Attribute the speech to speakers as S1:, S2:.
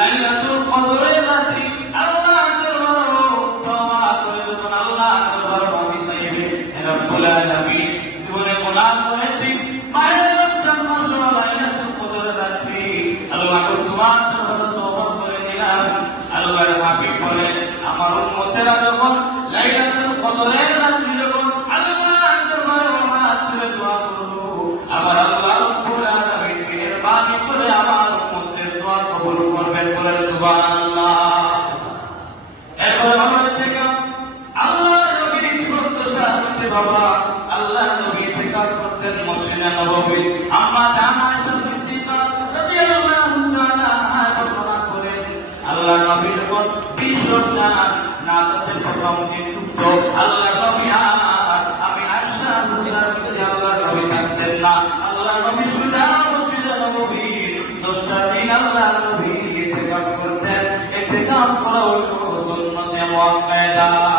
S1: লাইলাতুল কদরের রাতে আল্লাহ তওবা করে যখন আল্লাহ দরবার পাবি সাইবে রব্বুল আলামিন জীবনে গুনাহ করেছি। মায়ের রমজান মাস লাইলাতুল কদরের রাতে আল্লাহ তোমার দরবারে তওবা করে দরবারে আবার আল্লাহ আমার উম্মতের দোয়া কবুল বলেন সুবহানাল্লাহ। এরপর আমার থেকে আল্লাহ নবী জীবন্ত সাথে বাবা আল্লাহ নবী থেকে করতেন মসজিদে নববী আম্মা জানা, আয়েশা সিদ্দিকা রাদিয়াল্লাহু তাআলা বর্ণনা করেন আল্লাহ নবী যখন বিশ্বর না না করতে প্রথম দিন তো আল্লাহ নবী আমি আয়েশা রাদিয়াল্লাহু আল্লাহ নবী থাকতেন না। আল্লাহ নবী সুজা ইতিকাফ করা হলো সুন্নতে মুআক্কাদা